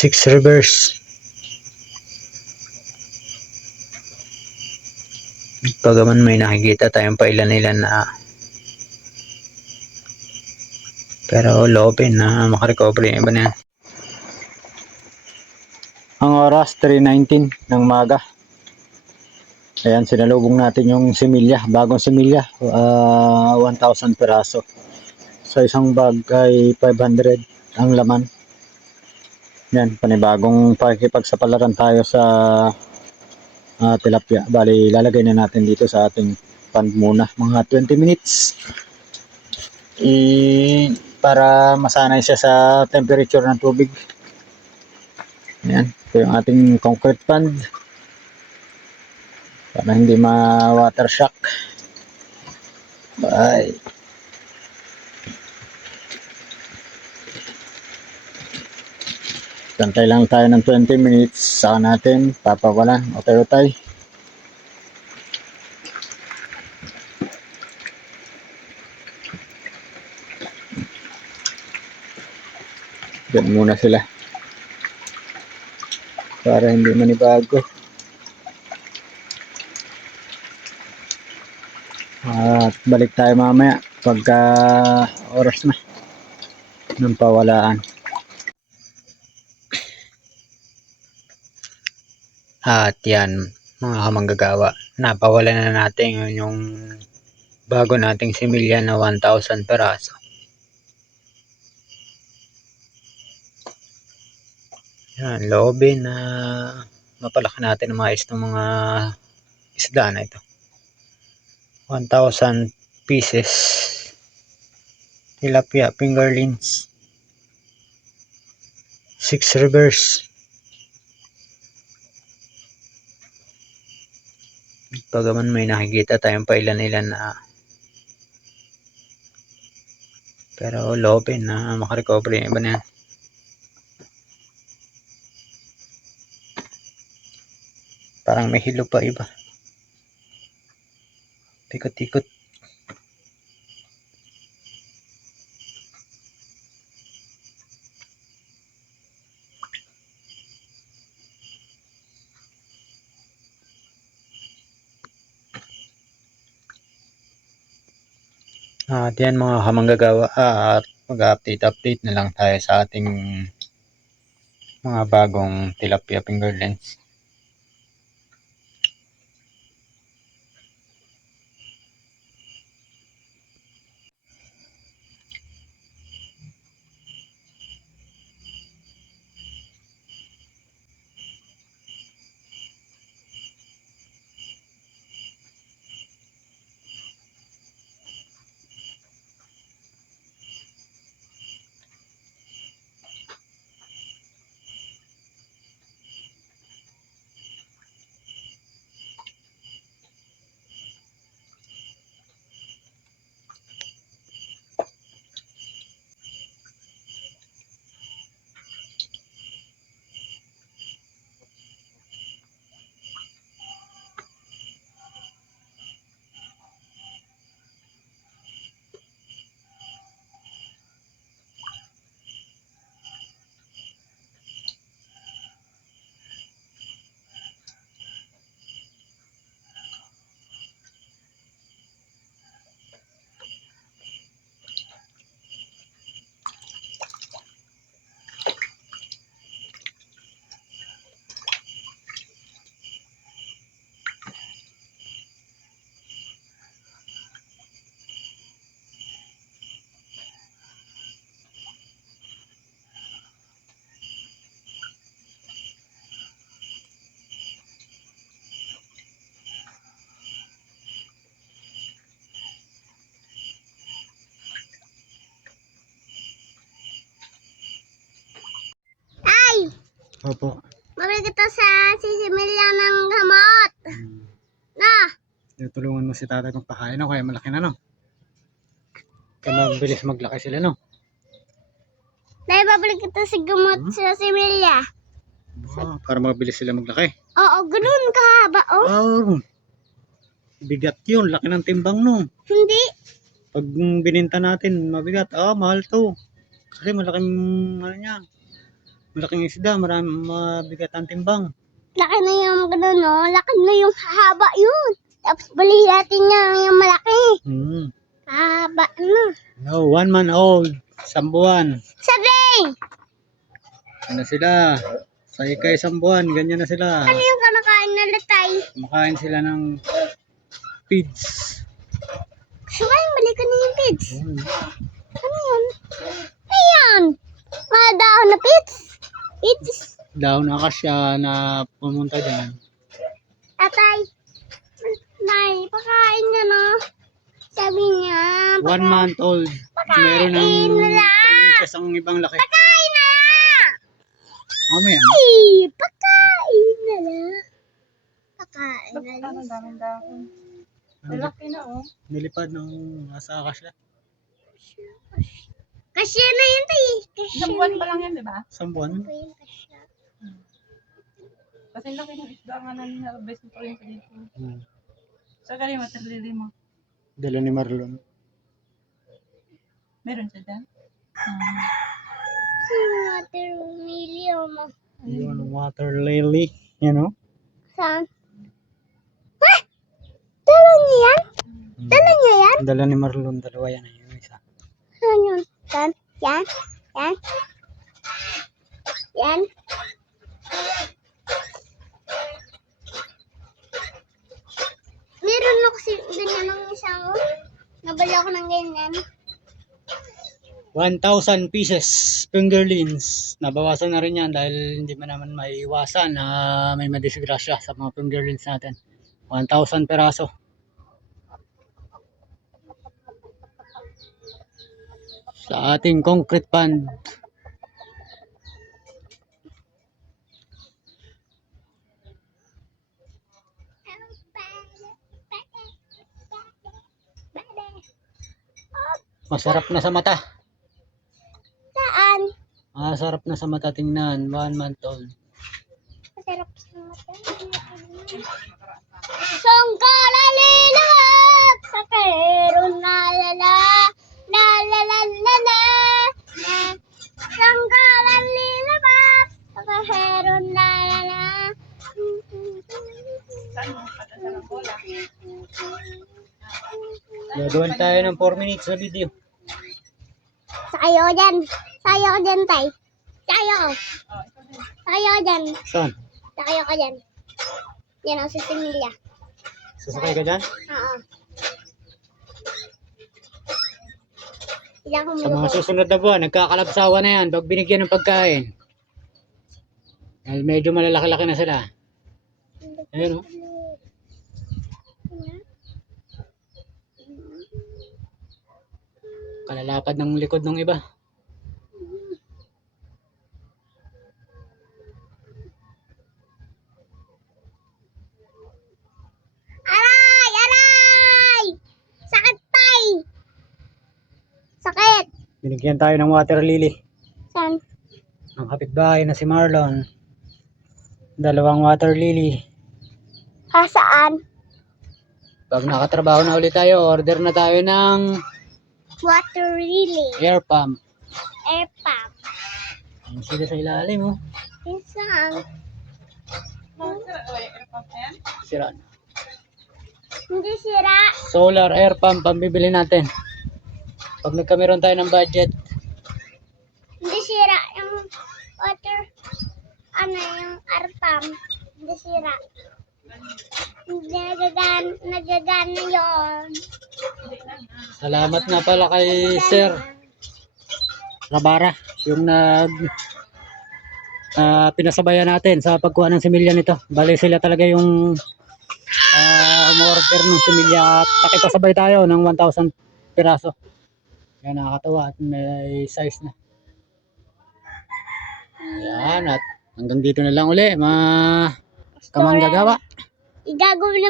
Six reverse. Pagaman may nakikita tayong pailan-ilan na pero loopin na makarecover yung iba na yan. Ang oras 3.19 ng maga. Ayan, sinalubong natin yung similya, bagong similya, ah, 1,000 peraso. Sa isang bag ay 500 ang laman. Yan, panibagong pakikipagsapalaran tayo sa ah, tilapia. Bali, lalagay na natin dito sa ating pan muna, mga 20 minutes. I, para masanay siya sa temperature ng tubig. Yan, ito yung ating concrete pond. Para hindi ma-water shock. Bye. Tantay lang tayo ng 20 minutes. Saka natin papawalan. Utay-utay. Diyan muna sila. Para hindi manibago. At balik tayo mamaya pagka oras na ng pawalaan. At yan, mga kamanggagawa, napawala na natin yung bago nating similya na 1,000 peraso. Yan, loobin na mapalaki natin ang mais ng mga isda na ito. 1,000 pieces tilapia fingerlings 6 reverse Pagaman may nakikita tayong pailan-ilan na pero loopin na makarecover yung iba na yan. Parang may hilo pa iba. Tikot-tikot. At yan mga kamanggagawa at mag-update update na lang tayo sa ating mga bagong tilapia fingerlings. Ay! Opo. Mabili kita sa sisimilya ng gamot. Na! Tulungan mo si tatay kung pakain no, kaya malaki na no. Kaya mabilis maglaki sila no. Dahil babalik kita sa gamot sa similya. Ah, para mabilis sila maglaki. Oo, ganun kahaba, oh. Oh, bigat yun. Laki ng timbang no. Hindi. Pag bininta natin, mabigat. Ah, mahal to. Kasi malaking ano niya. Malaking isda, marami mabigat ang timbang. Laki na yung gano'n, no? Laki na yung haba yun. Tapos bali natin niya yung malaki. Hmm. Haba na. No, one man old. Sambuan. Sabi! Ano sila? Sa ika isang buwan, ganyan na sila. Ano yung kanakain na latay? Kumakain sila ng. Gusto ko yung balikan na yung pits. Yun. Ano yun? Ayan! Mga dahon na pits. Daon na akasya na pumunta dyan. Tatay. Nay, pakain niya, no? Sabi niya, One month old. Meron ng Pakain na lang. 3 inches ang ibang laki. pakain na lang! Mamaya. Ay, pakain na lang. Pakain na lang. Ang daming dahon. Malaki na oh. Nilipad nung nasa akasya. Kasya na yun, tay. Kasya Isang buwan pa lang yan, di ba? Isang buwan. Kasi laki ng isda nga na pa rin sa dito. Hmm. Sa galing matalili mo. Dala ni Marlon. Meron siya dyan? Watermelon mo. Yun, water lily. You know? Saan? Ha? Dala niya yan? Dala niya yan? Dala ni Marlon. Dalawa yan. Yung isa. Saan yun? Saan? Yan? Yan? Yan? Meron ako kasi ganyan ng isang nabali ako ng ganyan. 1,000 pieces fingerlings. Nabawasan na rin yan dahil hindi man naman maiwasan na may madisgrasya sa mga fingerlings natin. 1,000 peraso. Sa ating concrete pond. Masarap na sa mata. Saan? Masarap na sa mata tingnan. One month old. Masarap sa mata. Songka lalilawag sa karon na lala na la la la la na Songka lalilawag sa karon na lala Saan mo? Pagkasal ang bola. Gagawin tayo ng 4 minutes na video. Sayo dyan. Sayo ko dyan, tay. Sayo ko. Sayo ko dyan. Saan? Sayo ko dyan. Yan ang si Similia. Sasakay ka dyan? Oo. Ako Sa mga muluto. susunod na buwan, nagkakalapsawa na yan pag binigyan ng pagkain. Dahil medyo malalaki-laki na sila. Ayun oh. Kalalapad ng likod ng iba. Aray! Aray! Sakit, tay! Sakit! Binigyan tayo ng water lily. Saan? Ang kapitbahay na si Marlon. Dalawang water lily. Ha, saan? Pag nakatrabaho na ulit tayo, order na tayo ng Water relay. air pump. Air pump. Ang sila sa ilalim oh. Yan? Sira na. Hindi sira. Solar air pump ang bibili natin. Pag nagkameron tayo ng budget, Hindi sira. Yung water, ano, yung air pump. Hindi sira. Nagagan, nagagana yun. Salamat na pala kay Sir Rabara, yung nag ah, pinasabayan natin sa pagkuha ng similya nito. Bali sila talaga yung uh, umorder ng similya at pakipasabay tayo ng 1,000 piraso. Yan nakakatawa at may size na. Yan at hanggang dito na lang uli mga kamanggagawa. Igagawin na